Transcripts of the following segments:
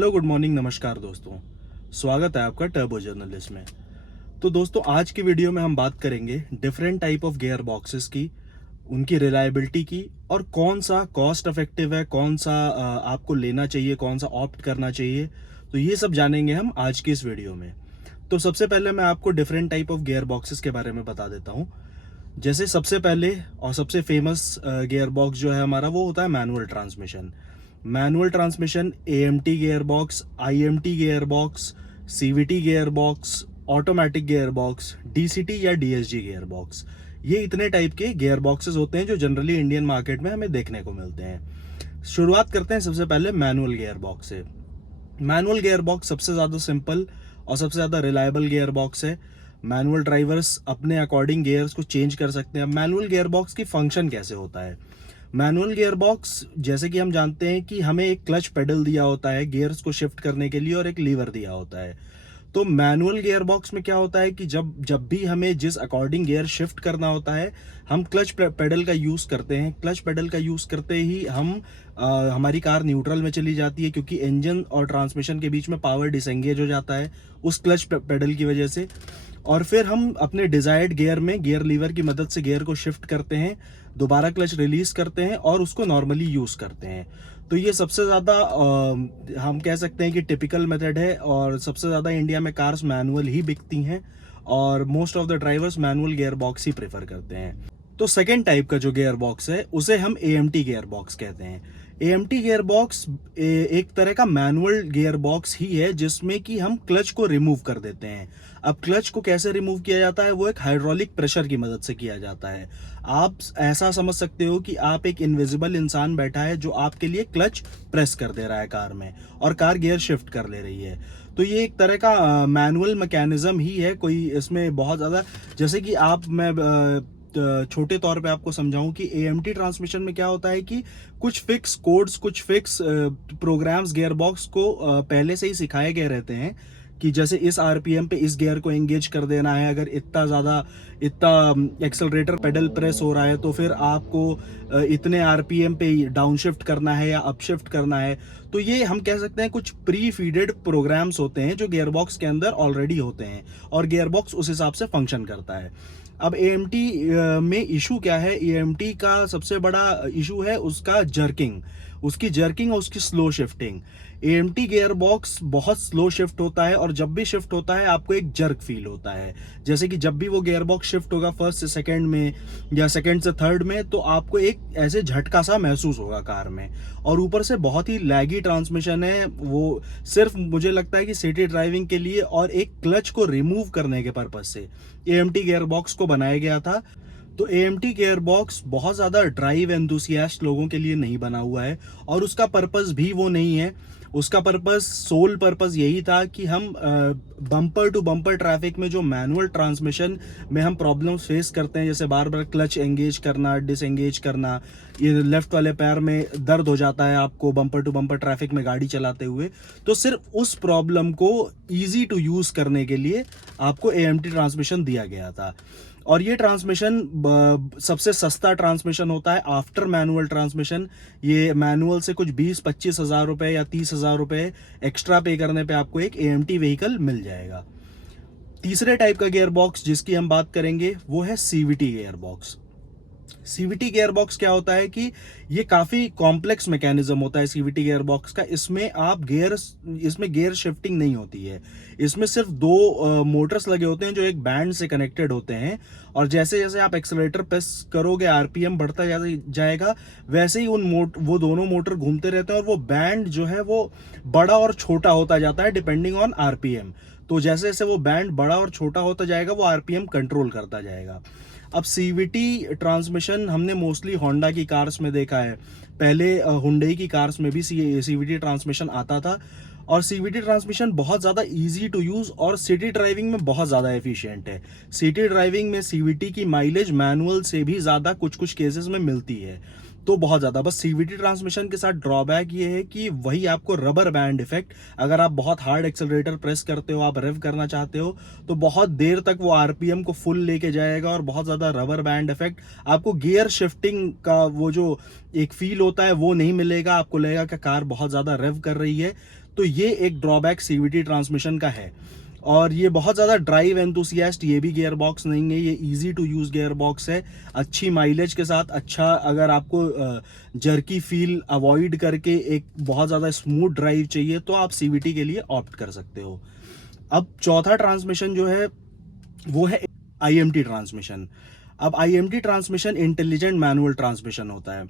Hello, good morning, नमस्कार दोस्तों। स्वागत है आपका टर्बो जर्नलिस्ट में। तो दोस्तों, आज की वीडियो में हम बात करेंगे different type of gear boxes की, उनकी रिलायबिलिटी की, और कौन सा कॉस्ट इफेक्टिव है, कौन सा आपको लेना चाहिए, कौन सा ऑप्ट करना चाहिए। तो ये सब जानेंगे हम आज की इस वीडियो में। तो सबसे पहले मैं आपको different type of gear boxes के बारे में बता देता हूँ। जैसे सबसे पहले और सबसे फेमस गियर बॉक्स जो है हमारा, वो होता है manual transmission. Manual transmission AMT gear box, IMT gear box, CVT gear box, automatic gear box, DCT या डीएसजी गियर बॉक्स, ये इतने टाइप के गियर बॉक्सेस होते हैं जो जनरली इंडियन मार्केट में हमें देखने को मिलते हैं। शुरुआत करते हैं सबसे पहले मैनुअल गियर बॉक्स से। मैनुअल गियर बॉक्स सबसे ज़्यादा सिंपल और सबसे ज़्यादा रिलायबल गियर बॉक्स है। मैनुअल ड्राइवर्स अपने अकॉर्डिंग गियर्स को चेंज कर सकते हैं। मैनुअल गियर बॉक्स की फंक्शन कैसे होता है? मैनुअल गियर बॉक्स, जैसे कि हम जानते हैं कि हमें एक क्लच पेडल दिया होता है गियर्स को शिफ्ट करने के लिए और एक लीवर दिया होता है। तो मैनुअल गियर बॉक्स में क्या होता है कि जब जब भी हमें जिस अकॉर्डिंग गियर शिफ्ट करना होता है, हम क्लच पेडल का यूज़ करते हैं। क्लच पेडल का यूज़ करते ही हमारी कार न्यूट्रल में चली जाती है, क्योंकि इंजन और ट्रांसमिशन के बीच में पावर डिसएंगेज हो जाता है उस क्लच पेडल की वजह से। और फिर हम अपने डिजायर्ड गियर में गियर लीवर की मदद से गियर को शिफ्ट करते हैं, दोबारा क्लच रिलीज करते हैं और उसको नॉर्मली यूज़ करते हैं। तो ये सबसे ज़्यादा हम कह सकते हैं कि टिपिकल मेथड है, और सबसे ज़्यादा इंडिया में कार्स मैनुअल ही बिकती हैं, और most of the drivers manual gear box he prefer करते हैं। तो सेकेंड टाइप का जो गियर बॉक्स है उसे हम एएमटी गियर बॉक्स कहते हैं। एएमटी गियर बॉक्स एक तरह का मैनुअल गियर बॉक्स ही है, जिसमें कि हम क्लच को रिमूव कर देते हैं। अब क्लच को कैसे रिमूव किया जाता है? वो एक हाइड्रोलिक प्रेशर की मदद से किया जाता है। आप ऐसा समझ सकते हो कि आप एक इनविजिबल इंसान बैठा है जो आपके लिए क्लच प्रेस कर दे रहा है कार में, और कार गियर शिफ्ट कर ले रही है। तो ये एक तरह का मैनुअल मैकेनिज्म ही है, कोई इसमें बहुत ज़्यादा, जैसे कि मैं छोटे तौर पे आपको समझाऊं कि एएमटी ट्रांसमिशन में क्या होता है कि कुछ फिक्स कोड्स, कुछ फिक्स प्रोग्राम्स गियर बॉक्स को पहले से ही सिखाए गए रहते हैं कि जैसे इस आरपीएम पे इस गियर को एंगेज कर देना है। अगर इतना एक्सेलरेटर पेडल प्रेस हो रहा है तो फिर आपको इतने आरपीएम पे डाउन शिफ्ट करना है या अप शिफ्ट करना है। तो ये हम कह सकते हैं कुछ प्री फीडेड प्रोग्राम्स होते हैं जो गियर बॉक्स के अंदर ऑलरेडी होते हैं, और गियर बॉक्स उस हिसाब से फंक्शन करता है। अब एएमटी में इशू क्या है? एएमटी का सबसे बड़ा इशू है उसका जर्किंग, उसकी जर्किंग और उसकी slow shifting. AMT gear box बहुत स्लो शिफ्ट होता है, और जब भी शिफ्ट होता है आपको एक जर्क फील होता है। जैसे कि जब भी वो गियर बॉक्स शिफ्ट होगा फर्स्ट से सेकंड में या सेकंड से थर्ड में, तो आपको एक ऐसे झटका सा महसूस होगा कार में। और ऊपर से बहुत ही लैगी ट्रांसमिशन है वो, सिर्फ मुझे लगता है कि सिटी ड्राइविंग के लिए और एक क्लच को रिमूव करने के पर्पज से एएमटी गियर बॉक्स को बनाया गया था। तो एएमटी गियर बॉक्स बहुत ज़्यादा ड्राइव एंथुसियास्ट लोगों के लिए नहीं बना हुआ है, और उसका पर्पस भी वो नहीं है। उसका पर्पस, सोल पर्पस यही था कि हम बम्पर टू बम्पर ट्रैफिक में जो मैनुअल ट्रांसमिशन में हम प्रॉब्लम्स फेस करते हैं, जैसे बार बार क्लच एंगेज करना, डिसएंगेज करना, ये लेफ्ट वाले पैर में दर्द हो जाता है आपको बम्पर टू बम्पर ट्रैफिक में गाड़ी चलाते हुए, तो सिर्फ उस प्रॉब्लम को ईजी टू यूज़ करने के लिए आपको एएमटी ट्रांसमिशन दिया गया था। और ये ट्रांसमिशन सबसे सस्ता ट्रांसमिशन होता है आफ्टर मैनुअल ट्रांसमिशन। ये मैनुअल से कुछ 20-25 हज़ार रुपये या 30 हज़ार रुपये एक्स्ट्रा पे करने पे आपको एक एएमटी व्हीकल मिल जाएगा। तीसरे टाइप का गियर बॉक्स जिसकी हम बात करेंगे वो है CVT gear box. CVT gear box क्या होता है कि ये काफ़ी कॉम्प्लेक्स मैकेनिज्म होता है सीवीटी गियर बॉक्स का। इसमें गियर शिफ्टिंग नहीं होती है। इसमें सिर्फ दो मोटर्स लगे होते हैं जो एक बैंड से कनेक्टेड होते हैं, और जैसे जैसे आप एक्सेलरेटर प्रेस करोगे आरपीएम बढ़ता जाएगा, वैसे ही वो दोनों मोटर घूमते रहते हैं, और वो बैंड जो है वो बड़ा और छोटा होता जाता है डिपेंडिंग ऑन आरपीएम। तो जैसे जैसे वो बैंड बड़ा और छोटा होता जाएगा वो आरपीएम कंट्रोल करता जाएगा। अब सीवीटी ट्रांसमिशन हमने मोस्टली होंडा की कार्स में देखा है। पहले हुंडई की कार्स में भी सीवीटी ट्रांसमिशन आता था, और सीवीटी ट्रांसमिशन बहुत ज़्यादा इजी टू यूज़ और सिटी ड्राइविंग में बहुत ज़्यादा एफिशिएंट है। सिटी ड्राइविंग में सीवीटी की माइलेज मैनुअल से भी ज़्यादा कुछ कुछ केसेस में मिलती है, तो बहुत ज़्यादा। बस सीवीटी ट्रांसमिशन के साथ ड्रॉबैक ये है कि वही आपको रबर बैंड इफेक्ट, अगर आप बहुत हार्ड एक्सेलरेटर प्रेस करते हो, आप रेव करना चाहते हो, तो बहुत देर तक वो आरपीएम को फुल लेके जाएगा, और बहुत ज़्यादा रबर बैंड इफेक्ट, आपको गियर शिफ्टिंग का वो जो एक फील होता है वो नहीं मिलेगा। आपको लगेगा कि कार बहुत ज़्यादा रेव कर रही है। तो ये एक ड्रॉबैक सीवीटी ट्रांसमिशन का है। और ये बहुत ज़्यादा ड्राइव एंथुसियास्ट ये भी गियर बॉक्स नहीं है, ये easy to use gear box है, अच्छी माइलेज के साथ। अच्छा, अगर आपको जर्की फील अवॉइड करके एक बहुत ज़्यादा स्मूथ ड्राइव चाहिए तो आप सीवीटी के लिए ऑप्ट कर सकते हो। अब चौथा ट्रांसमिशन जो है वो है आईएमटी ट्रांसमिशन। अब IMT transmission intelligent manual transmission होता है।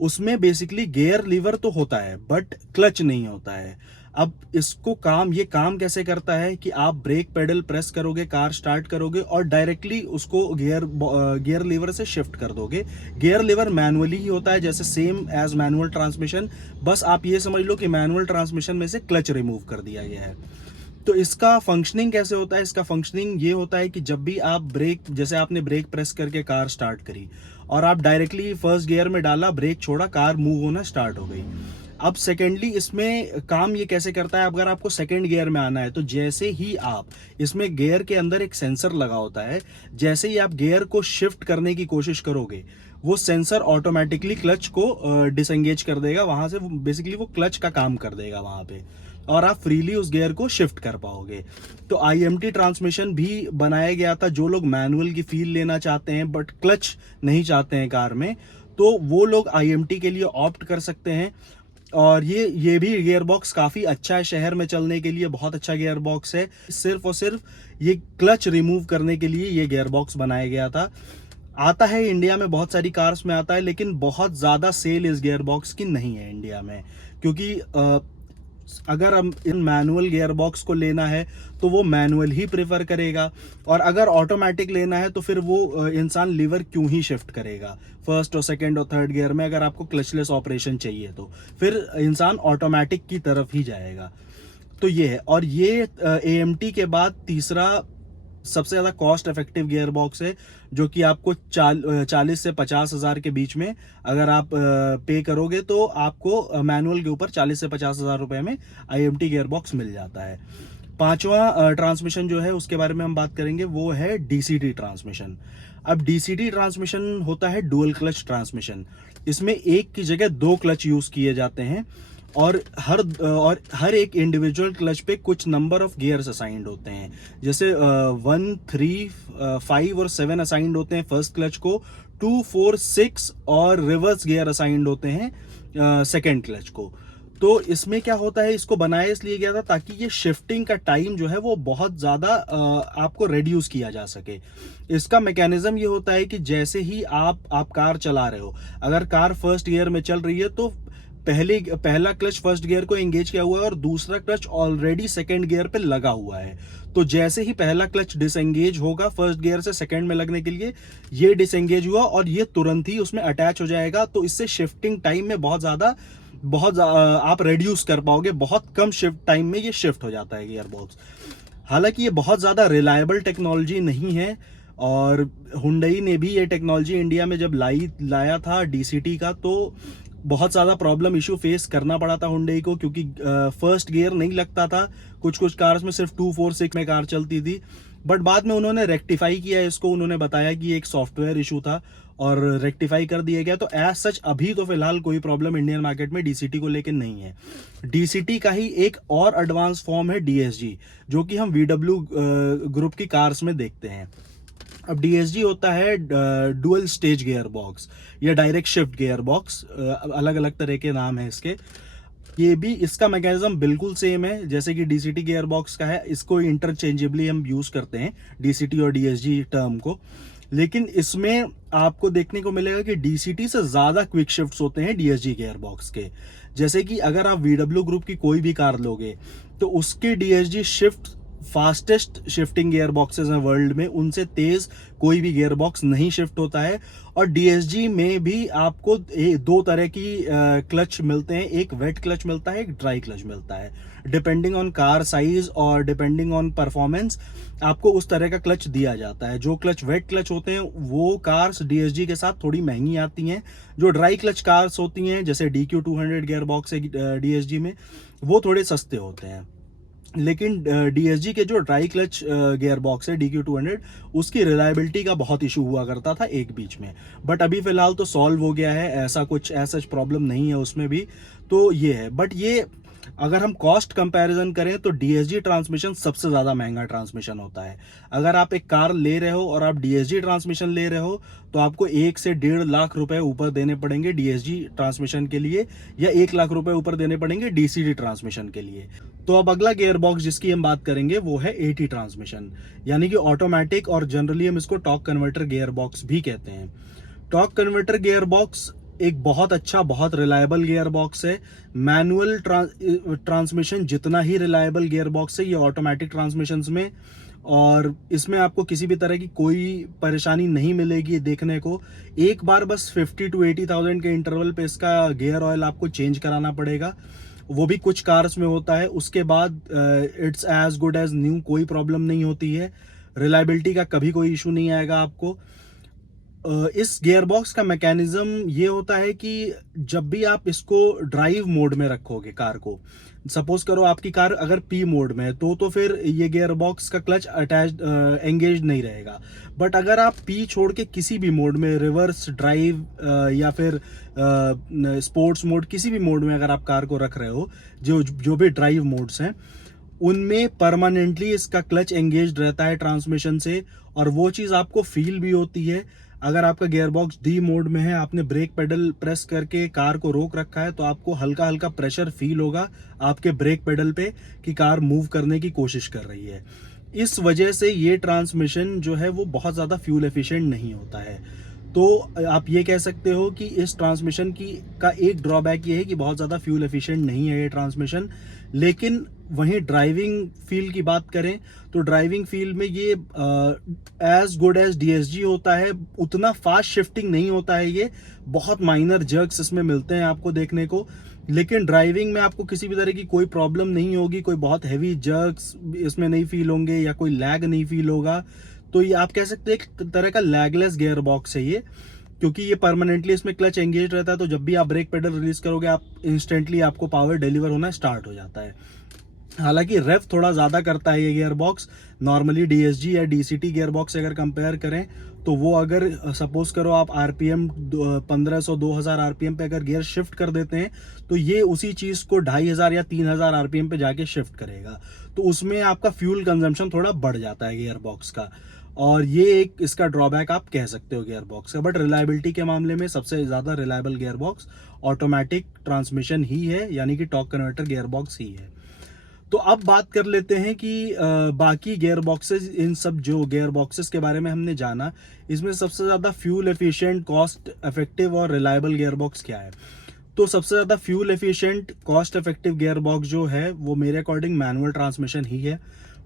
उसमें बेसिकली गियर लीवर तो होता है बट क्लच नहीं होता है। अब इसको ये काम कैसे करता है कि आप ब्रेक पेडल प्रेस करोगे, कार स्टार्ट करोगे और डायरेक्टली उसको गियर लीवर से शिफ्ट कर दोगे। गियर लीवर मैनुअली ही होता है, जैसे सेम एज मैनुअल ट्रांसमिशन, बस आप ये समझ लो कि मैनुअल ट्रांसमिशन में से क्लच रिमूव कर दिया गया है। तो इसका फंक्शनिंग कैसे होता है? इसका फंक्शनिंग ये होता है कि जब भी आप जैसे आपने ब्रेक प्रेस करके कार स्टार्ट करी और आप डायरेक्टली फर्स्ट गियर में डाला, ब्रेक छोड़ा, कार मूव होना स्टार्ट हो गई। अब सेकेंडली इसमें काम ये कैसे करता है, अगर आपको सेकेंड गियर में आना है तो जैसे ही आप इसमें गियर के अंदर एक सेंसर लगा होता है, जैसे ही आप गियर को शिफ्ट करने की कोशिश करोगे वो सेंसर ऑटोमेटिकली क्लच को डिसएंगेज कर देगा वहां से। बेसिकली वो क्लच का काम कर देगा वहां पे और आप फ्रीली उस गियर को शिफ्ट कर पाओगे। तो आईएमटी ट्रांसमिशन भी बनाया गया था जो लोग मैनुअल की फील लेना चाहते हैं बट क्लच नहीं चाहते हैं कार में, तो वो लोग आईएमटी के लिए ऑप्ट कर सकते हैं। और ये भी गियर बॉक्स काफ़ी अच्छा है, शहर में चलने के लिए बहुत अच्छा गियर बॉक्स है। सिर्फ और सिर्फ ये क्लच रिमूव करने के लिए ये गियर बॉक्स बनाया गया था। आता है इंडिया में, बहुत सारी कार्स में आता है, लेकिन बहुत ज़्यादा सेल इस गियर बॉक्स की नहीं है इंडिया में, क्योंकि अगर हम इन मैनुअल गियर बॉक्स को लेना है तो वो मैनुअल ही प्रेफर करेगा, और अगर ऑटोमेटिक लेना है तो फिर वो इंसान लीवर क्यों ही शिफ्ट करेगा फर्स्ट और सेकंड और थर्ड गियर में। अगर आपको क्लचलेस ऑपरेशन चाहिए तो फिर इंसान ऑटोमेटिक की तरफ ही जाएगा। तो ये है। और ये एएमटी के बाद तीसरा सबसे ज़्यादा कॉस्ट इफेक्टिव गियर बॉक्स है, जो कि आपको 40 से 50 हज़ार के बीच में अगर आप पे करोगे तो आपको मैनुअल के ऊपर 40 से 50 हज़ार रुपये में आईएमटी गियर बॉक्स मिल जाता है। पांचवा ट्रांसमिशन जो है उसके बारे में हम बात करेंगे, वो है डीसीटी ट्रांसमिशन। अब डीसीटी ट्रांसमिशन होता है डुअल क्लच ट्रांसमिशन। इसमें एक की जगह दो क्लच यूज़ किए जाते हैं और हर एक इंडिविजुअल क्लच पे कुछ नंबर ऑफ गियर्स असाइंड होते हैं। जैसे 1, 3, 5 और 7 असाइंड होते हैं फर्स्ट क्लच को, 2, 4, 6 और रिवर्स गियर असाइंड होते हैं सेकेंड क्लच को। तो इसमें क्या होता है, इसको बनाया इसलिए गया था ताकि ये शिफ्टिंग का टाइम जो है वो बहुत ज़्यादा आपको रिड्यूस किया जा सके। इसका मैकेनिज्म ये होता है कि जैसे ही आप कार चला रहे हो, अगर कार फर्स्ट गियर में चल रही है तो पहला क्लच फर्स्ट गियर को एंगेज किया हुआ है और दूसरा क्लच ऑलरेडी सेकंड गियर पे लगा हुआ है। तो जैसे ही पहला क्लच डिसएंगेज होगा फर्स्ट गियर से सेकंड में लगने के लिए, ये डिसएंगेज हुआ और ये तुरंत ही उसमें अटैच हो जाएगा। तो इससे शिफ्टिंग टाइम में बहुत ज़्यादा आप रिड्यूस कर पाओगे, बहुत कम शिफ्ट टाइम में ये शिफ्ट हो जाता है गियर बॉक्स। हालांकि ये बहुत ज़्यादा रिलायबल टेक्नोलॉजी नहीं है, और हुंडई ने भी ये टेक्नोलॉजी इंडिया में जब लाया था डीसीटी का, तो बहुत ज़्यादा प्रॉब्लम इशू फेस करना पड़ा था हुंडई को, क्योंकि फर्स्ट गियर नहीं लगता था। कुछ कार्स में सिर्फ 2, 4, 6 में कार चलती थी, बट बाद में उन्होंने रेक्टिफाई किया इसको। उन्होंने बताया कि एक सॉफ्टवेयर इशू था और रेक्टिफाई कर दिया गया। तो एज सच अभी तो फिलहाल कोई प्रॉब्लम इंडियन मार्केट में डीसीटी को लेकर नहीं है। डीसीटी का ही एक और एडवांस फॉर्म है डीएसजी, जो कि हम वीडब्ल्यू ग्रुप की कार्स में देखते हैं। अब डीएसजी होता है डुअल स्टेज गियर बॉक्स या डायरेक्ट शिफ्ट गियर बॉक्स, अलग अलग तरह के नाम है इसके। ये भी, इसका मैकेनिज्म बिल्कुल सेम है जैसे कि डीसीटी गियर बॉक्स का है। इसको इंटरचेंजेबली हम यूज करते हैं डीसीटी और डीएसजी टर्म को, लेकिन इसमें आपको देखने को मिलेगा कि डीसीटी से ज्यादा क्विक शिफ्ट्स होते हैं डीएसजी गियर बॉक्स के। जैसे कि अगर आप वीडब्ल्यू ग्रुप की कोई भी कार लोगे तो उसके DSG shift fastest shifting gear boxes हैं वर्ल्ड में, उनसे तेज कोई भी गियर बॉक्स नहीं शिफ्ट होता है। और डीएसजी में भी आपको दो तरह की क्लच मिलते हैं, एक वेट क्लच मिलता है, एक ड्राई क्लच मिलता है। डिपेंडिंग ऑन कार साइज और डिपेंडिंग ऑन परफॉर्मेंस आपको उस तरह का क्लच दिया जाता है। जो क्लच वेट क्लच होते हैं वो कार्स डीएसजी के साथ थोड़ी महंगी आती हैं। जो ड्राई क्लच कार्स होती हैं जैसे DQ200 गियर बॉक्स है डीएसजी में, वो थोड़े सस्ते होते हैं। लेकिन डीएसजी के जो ड्राई क्लच गियर बॉक्स है DQ200, उसकी रिलायबिलिटी का बहुत इशू हुआ करता था एक बीच में, बट अभी फिलहाल तो सॉल्व हो गया है, ऐसा कुछ प्रॉब्लम नहीं है उसमें भी। तो ये है, बट ये अगर हम कॉस्ट कंपैरिजन करें तो डीएसजी ट्रांसमिशन सबसे ज़्यादा महंगा ट्रांसमिशन होता है। अगर आप एक कार ले रहे हो और आप डीएसजी ट्रांसमिशन ले रहे हो तो आपको 1 से 1.5 लाख रुपए ऊपर देने पड़ेंगे डीएसजी ट्रांसमिशन के लिए, या 1 लाख रुपए ऊपर देने पड़ेंगे डीसीडी ट्रांसमिशन के लिए। तो अब अगला गियर बॉक्स जिसकी हम बात करेंगे वो है एटी ट्रांसमिशन, यानी कि ऑटोमेटिक, और जनरली हम इसको टॉर्क कन्वर्टर गियर बॉक्स भी कहते हैं। टॉर्क कन्वर्टर गियर बॉक्स एक बहुत अच्छा, बहुत रिलायबल गियर बॉक्स है। मैनुअल ट्रांसमिशन जितना ही रिलायबल गियर बॉक्स है ये ऑटोमेटिक ट्रांसमिशंस में, और इसमें आपको किसी भी तरह की कोई परेशानी नहीं मिलेगी देखने को। एक बार बस 50 to 80,000 के इंटरवल पे इसका गियर ऑयल आपको चेंज कराना पड़ेगा, वो भी कुछ कार्स में होता है। उसके बाद it's as good as new, कोई प्रॉब्लम नहीं होती है, रिलायबिलिटी का कभी कोई इशू नहीं आएगा आपको। इस गियर बॉक्स का मैकेनिज्म ये होता है कि जब भी आप इसको ड्राइव मोड में रखोगे कार को, सपोज करो आपकी कार अगर पी मोड में है तो फिर ये गियर बॉक्स का क्लच अटैच एंगेज नहीं रहेगा। बट अगर आप पी छोड़ के किसी भी मोड में, रिवर्स ड्राइव या फिर स्पोर्ट्स मोड, किसी भी मोड में अगर आप कार को रख रहे हो, जो जो भी ड्राइव मोड्स हैं उनमें परमानेंटली इसका क्लच एंगेज रहता है ट्रांसमिशन से, और वो चीज़ आपको फील भी होती है। अगर आपका गियर बॉक्स डी मोड में है, आपने ब्रेक पेडल प्रेस करके कार को रोक रखा है, तो आपको हल्का हल्का प्रेशर फील होगा आपके ब्रेक पेडल पे कि कार मूव करने की कोशिश कर रही है। इस वजह से ये ट्रांसमिशन जो है वो बहुत ज़्यादा फ्यूल एफिशिएंट नहीं होता है। तो आप ये कह सकते हो कि इस ट्रांसमिशन की का एक ड्रॉबैक ये है कि बहुत ज़्यादा फ्यूल एफिशिएंट नहीं है ये ट्रांसमिशन। लेकिन वहीं ड्राइविंग फील की बात करें तो ड्राइविंग फील में ये एज गुड एज डीएसजी होता है। उतना फास्ट शिफ्टिंग नहीं होता है ये, बहुत माइनर जर्क्स इसमें मिलते हैं आपको देखने को, लेकिन ड्राइविंग में आपको किसी भी तरह की कोई प्रॉब्लम नहीं होगी, कोई बहुत हैवी जर्क्स इसमें नहीं फील होंगे या कोई लैग नहीं फील होगा। तो ये आप कह सकते हैं एक तरह का लैगलेस गियर बॉक्स है ये, क्योंकि ये परमानेंटली इसमें क्लच एंगेज रहता है, तो जब भी आप ब्रेक पेडल रिलीज करोगे आप इंस्टेंटली आपको पावर डिलीवर होना स्टार्ट हो जाता है। हालांकि रेव थोड़ा ज़्यादा करता है ये गियर बॉक्स नॉर्मली डीएसजी या डीसीटी गियर बॉक्स से अगर कंपेयर करें तो। वो अगर सपोज करो आप आरपीएम 1500-2000 आरपीएम पे अगर गियर शिफ्ट कर देते हैं तो ये उसी चीज़ को 2500 या 3000 आरपीएम पे जाके शिफ्ट करेगा, तो उसमें आपका फ्यूल कंजम्पशन थोड़ा बढ़ जाता है गियर बॉक्स का, और ये एक इसका ड्रॉबैक आप कह सकते हो गियर बॉक्स का। बट रिलायबिलिटी के मामले में सबसे ज़्यादा reliable gear box automatic transmission ही है, यानी कि टॉर्क कन्वर्टर गियर बॉक्स ही है। तो अब बात कर लेते हैं कि बाकी गियर बॉक्सेस, इन सब जो गियर बॉक्सेस के बारे में हमने जाना, इसमें सबसे ज़्यादा फ्यूल एफिशिएंट, कॉस्ट इफेक्टिव और रिलायबल गियर बॉक्स क्या है। तो सबसे ज़्यादा fuel efficient, cost effective gear box जो है वो मेरे अकॉर्डिंग मैनुअल ट्रांसमिशन ही है।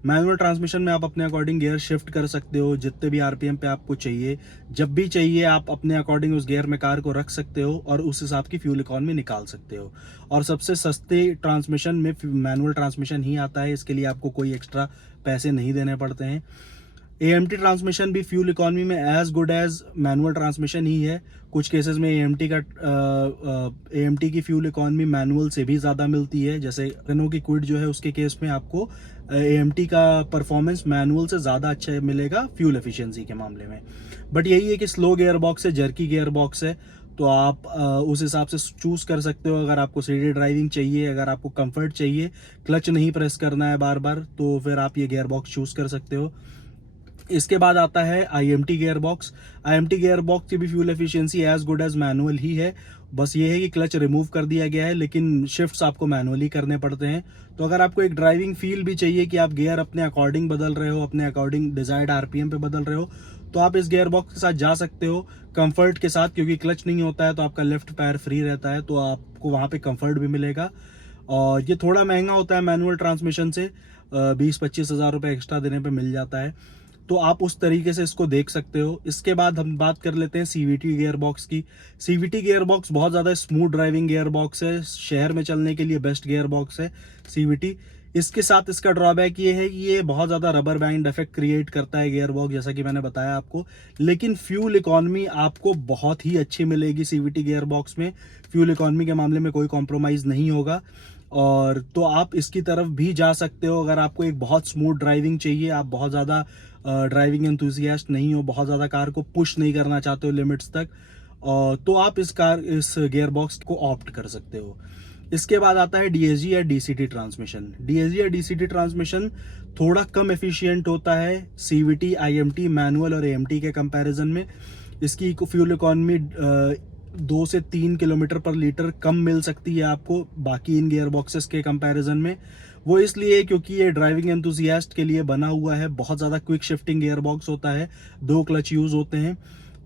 मैनुअल ट्रांसमिशन में आप अपने अकॉर्डिंग गियर शिफ्ट कर सकते हो जितने भी आरपीएम पे आपको चाहिए, जब भी चाहिए आप अपने अकॉर्डिंग उस गियर में कार को रख सकते हो और उस हिसाब की फ्यूल इकॉनमी निकाल सकते हो। और सबसे सस्ते ट्रांसमिशन में मैनुअल ट्रांसमिशन ही आता है, इसके लिए आपको कोई एक्स्ट्रा पैसे नहीं देने पड़ते हैं। एएमटी ट्रांसमिशन भी फ्यूल इकॉनमी में as good as manual transmission ही है। कुछ केसेस में एएमटी की फ्यूल इकॉनमी मैनुअल से भी ज़्यादा मिलती है, जैसे रेनो की क्विड जो है उसके केस में आपको एएमटी का परफॉर्मेंस मैनुअल से ज़्यादा अच्छा मिलेगा फ्यूल एफिशिएंसी के मामले में। बट यही है कि स्लो गियर बॉक्स है, जर्की गियर बॉक्स है, तो आप उस हिसाब से चूज़ कर सकते हो। अगर आपको सीधी ड्राइविंग चाहिए, अगर आपको कंफर्ट चाहिए, क्लच नहीं प्रेस करना है बार बार, तो फिर आप ये गियर बॉक्स चूज़ कर सकते हो। इसके बाद आता है IMT gear box. IMT gear box की भी fuel efficiency as good as manual ही है, बस ये है कि क्लच रिमूव कर दिया गया है, लेकिन शिफ्ट्स आपको मैनुअली करने पड़ते हैं। तो अगर आपको एक ड्राइविंग फील भी चाहिए कि आप गियर अपने अकॉर्डिंग बदल रहे हो, अपने अकॉर्डिंग डिजायर्ड आरपीएम पे बदल रहे हो, तो आप इस गियर बॉक्स के साथ जा सकते हो कंफर्ट के साथ, क्योंकि क्लच नहीं होता है तो आपका लेफ्ट पैर फ्री रहता है, तो आपको वहाँ पे कंफर्ट भी मिलेगा। और ये थोड़ा महंगा होता है मैनुअल ट्रांसमिशन से, 20-25 हज़ार रुपये एक्स्ट्रा देने पे मिल जाता है, तो आप उस तरीके से इसको देख सकते हो। इसके बाद हम बात कर लेते हैं सीवीटी गियर बॉक्स की। सीवीटी गियर बॉक्स बहुत ज़्यादा स्मूथ ड्राइविंग गियर बॉक्स है, शहर में चलने के लिए बेस्ट गियर बॉक्स है सीवीटी। इसके साथ इसका ड्रॉबैक ये है कि ये बहुत ज़्यादा रबर बैंड इफेक्ट क्रिएट करता है गियर बॉक्स, जैसा कि मैंने बताया आपको, लेकिन फ्यूल इकॉनमी आपको बहुत ही अच्छी मिलेगी सीवीटी गियर बॉक्स में। फ्यूल इकॉनमी के मामले में कोई कॉम्प्रोमाइज़ नहीं होगा, और तो आप इसकी तरफ भी जा सकते हो। अगर आपको एक बहुत स्मूथ ड्राइविंग चाहिए, आप बहुत ज़्यादा ड्राइविंग एंथुसियास्ट नहीं हो, बहुत ज़्यादा कार को पुश नहीं करना चाहते हो लिमिट्स तक, तो आप इस गियर बॉक्स को ऑप्ट कर सकते हो। इसके बाद आता है डीएसजी या डीसीटी ट्रांसमिशन। डीएसजी या डीसीटी ट्रांसमिशन थोड़ा कम एफिशिएंट होता है सीवीटी, आईएमटी, मैनुअल और एएमटी के कंपैरिजन में। इसकी फ्यूल इकॉनमी 2 से 3 किलोमीटर पर लीटर कम मिल सकती है आपको बाकी इन गियर बॉक्सेस के कंपैरिजन में। वो इसलिए क्योंकि ये ड्राइविंग एंथुजियास्ट के लिए बना हुआ है। बहुत ज़्यादा क्विक शिफ्टिंग गियर बॉक्स होता है, 2 क्लच यूज़ होते हैं,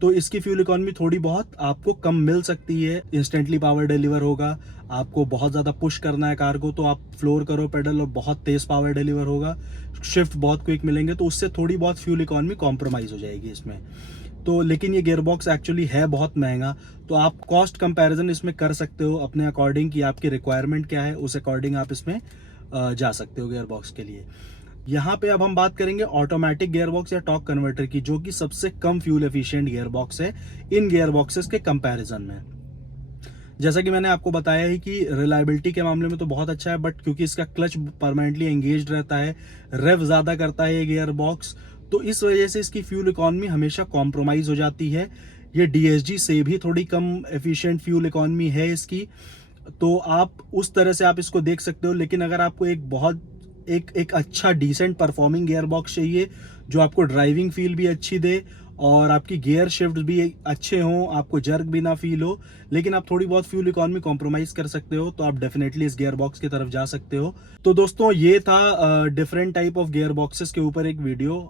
तो इसकी फ्यूल इकॉनमी थोड़ी बहुत आपको कम मिल सकती है। इंस्टेंटली पावर डिलीवर होगा, आपको बहुत ज़्यादा पुश करना है कार को तो आप फ्लोर करो पेडल और बहुत तेज़ पावर डिलीवर होगा, शिफ्ट बहुत क्विक मिलेंगे, तो उससे थोड़ी बहुत फ्यूल इकॉनमी कॉम्प्रोमाइज़ हो जाएगी इसमें। तो लेकिन ये गियर बॉक्स एक्चुअली है बहुत महंगा, तो आप कॉस्ट कंपैरिजन इसमें कर सकते हो अपने अकॉर्डिंग कि आपकी रिक्वायरमेंट क्या है, उस अकॉर्डिंग आप इसमें जा सकते हो गियर बॉक्स के लिए। यहाँ पे अब हम बात करेंगे ऑटोमेटिक गियर बॉक्स या टॉर्क कन्वर्टर की, जो कि सबसे कम फ्यूल एफिशिएंट गियर बॉक्स है इन गियर बॉक्सेस के कंपैरिजन में। जैसा कि मैंने आपको बताया है कि रिलायबिलिटी के मामले में तो बहुत अच्छा है, बट क्योंकि इसका क्लच परमानेंटली एंगेज्ड रहता है, रेव ज़्यादा करता है ये गियर बॉक्स, तो इस वजह से इसकी फ्यूल इकॉनमी हमेशा कॉम्प्रोमाइज़ हो जाती है। ये डीएसजी से भी थोड़ी कम एफिशिएंट फ्यूल इकॉनमी है इसकी, तो आप उस तरह से आप इसको देख सकते हो। लेकिन अगर आपको एक अच्छा डिसेंट परफॉर्मिंग गियर बॉक्स चाहिए जो आपको ड्राइविंग फील भी अच्छी दे और आपकी गियर शिफ्ट भी अच्छे हों, आपको जर्क भी ना फील हो, लेकिन आप थोड़ी बहुत फ्यूल इकॉनमी कॉम्प्रोमाइज़ कर सकते हो, तो आप डेफिनेटली इस गियर बॉक्स की तरफ जा सकते हो। तो दोस्तों ये था different type of gear boxes के ऊपर एक वीडियो।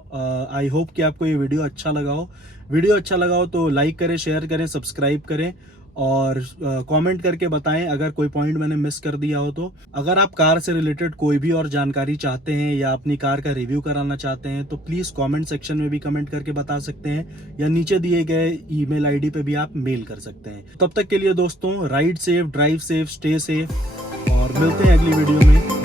आई होप कि आपको ये वीडियो अच्छा लगा हो। वीडियो अच्छा लगा हो तो लाइक करें, शेयर करें, सब्सक्राइब करें और कमेंट करके बताएं अगर कोई पॉइंट मैंने मिस कर दिया हो तो। अगर आप कार से रिलेटेड कोई भी और जानकारी चाहते हैं या अपनी कार का रिव्यू कराना चाहते हैं तो प्लीज़ कमेंट सेक्शन में भी कमेंट करके बता सकते हैं, या नीचे दिए गए ईमेल आईडी पे भी आप मेल कर सकते हैं। तब तक के लिए दोस्तों, ride safe, drive safe, stay safe और मिलते हैं अगली वीडियो में।